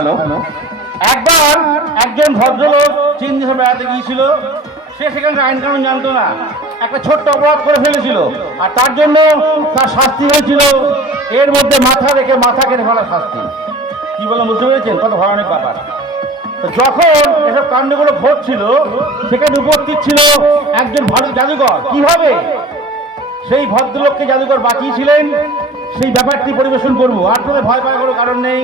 Hello. একবার একজন ভদ্রলোক চীন দেশে বেড়াতে গিয়েছিল। সে সেখানকার আইন কানুন জানতো না, একটা ছোট্ট অপরাধ করে ফেলেছিল, আর তার জন্য তার শাস্তি হয়েছিল এর মধ্যে মাথা রেখে মাথা কেটে ফেলার শাস্তি। কি বলে বুঝতে পেরেছেন? কত ভয়ানক ব্যাপার। তো যখন এসব কাণ্ডগুলো ঘটছিল, সেখানে উপস্থিত ছিল একজন ভারতীয় জাদুকর। কিভাবে সেই ভদ্রলোককে জাদুকর বাঁচিয়েছিলেন সেই ব্যাপারটি পরিবেশন করবো। আপনাদের ভয় পাওয়ার কোনো কারণ নেই।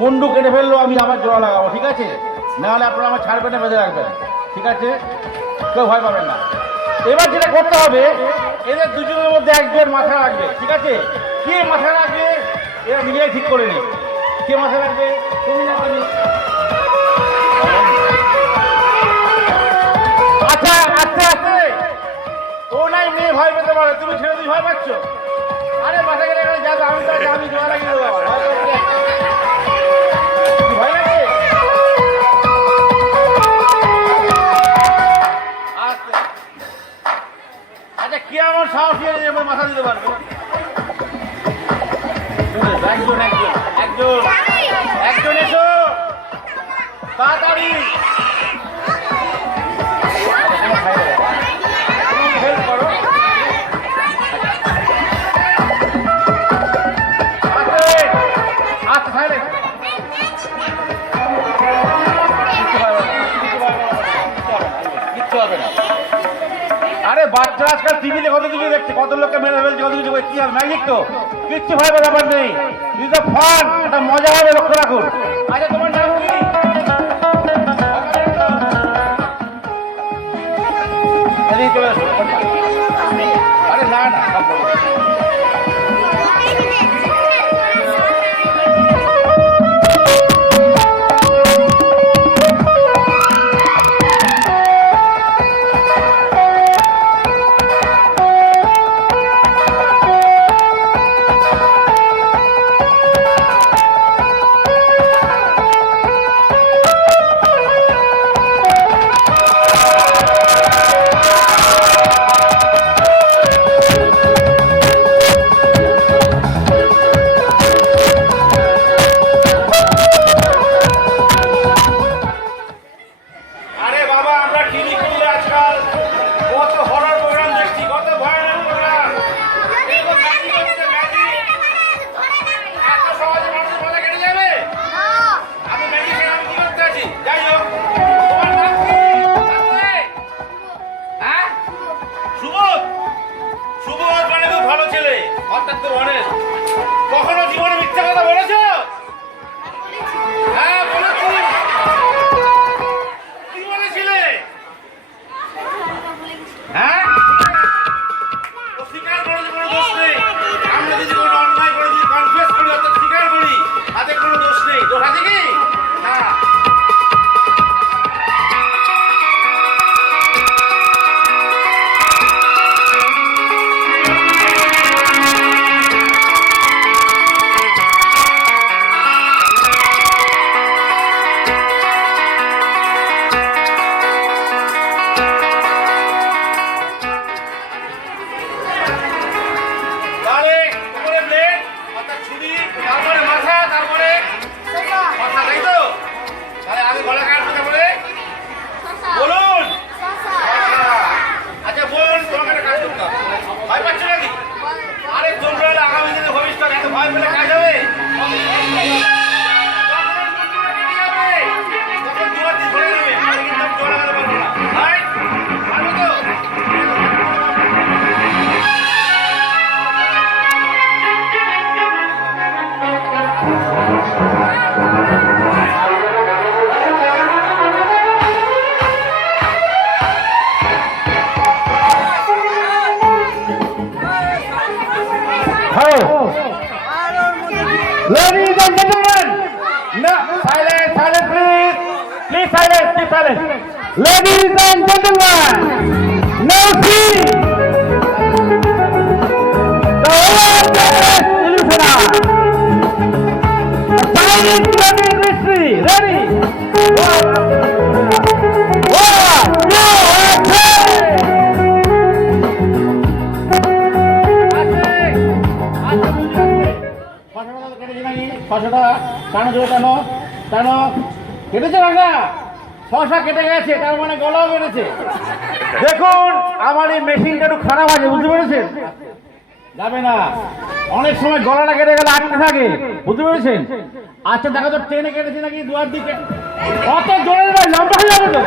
মুন্ডু কেটে ফেললো, আমি আবার জোড়া লাগাবো, ঠিক আছে? নাহলে আপনারা আমার ছাড়বেন না, বেঁধে রাখবেন, ঠিক আছে? কেউ ভয় পাবেন না। এবার যেটা করতে হবে, এদের দুজনের মধ্যে একজন মাথা রাখবে, ঠিক আছে? কে মাথা রাখবে এরা নিজেরাই ঠিক করে নিই। কে মাথা রাখবে? তুমি না তুমি? আচ্ছা আস্তে আস্তে। ও নাই মেয়ে ভয় পেতে পারে, তুমি ছেড়ে তুই ভয় পাচ্ছ? আরে মাথা গেলে এখানে যাবে, আমি তো আমি জোড়া লাগিয়ে দেবো। ভয় লাগে? আচ্ছা কে আমার সাহস নিয়ে মাথা দিতে পারবে? একজন একজন একজন একজন এসো তাড়াতাড়ি। হেল্প করো। আচ্ছা তাহলে কিচ্ছু হবে না। আরে বাচ্চা আজকাল টিভিতে কত কিছু দেখছে, কত লোককে মেরে ফেলছে, কত কিছু কি হবে, ম্যাজিক তো, কিচ্ছু ভয় পাওয়ার ব্যাপার নেই। কিন্তু ফান, একটা মজা হবে, লক্ষ্য রাখুন। আচ্ছা তোমার নাম কি? চলে আসো। আরে না না কখনো জীবনে মিথ্যা কথা বলেছ? হ্যাঁ বলেছি। কি বলেছিলে? হ্যাঁ স্বীকার করে কোনো দোষ নেই। আমরা যদি কোনো অন্যায় করে যদি কনফেস করি, অর্থাৎ স্বীকার করি, তাতে কোনো দোষ নেই। দোষ আছে কি? না। Ladies and gentlemen, no, silence, silence, please. Please, silence, please, silence. Ladies and gentlemen, now see the world-famous illusioner, the silent Indian mystery. Ready? পাঁচশো টাকা টানো জোরে টানো। কেন কেটেছে কাকা? শশা কেটে গেছে, তার মানে গলাও কেটেছে। দেখুন আমার এই মেশিনটা একটু খারাপ আছে, বুঝতে পেরেছেন? যাবে না, অনেক সময় গলাটা কেটে গেলে আটকে থাকে, বুঝতে পেরেছেন? আচ্ছা দেখা তো ট্রেনে কেটেছে নাকি দুয়ার দিকে, অত জোরে লম্বা হয়ে যাবে তো।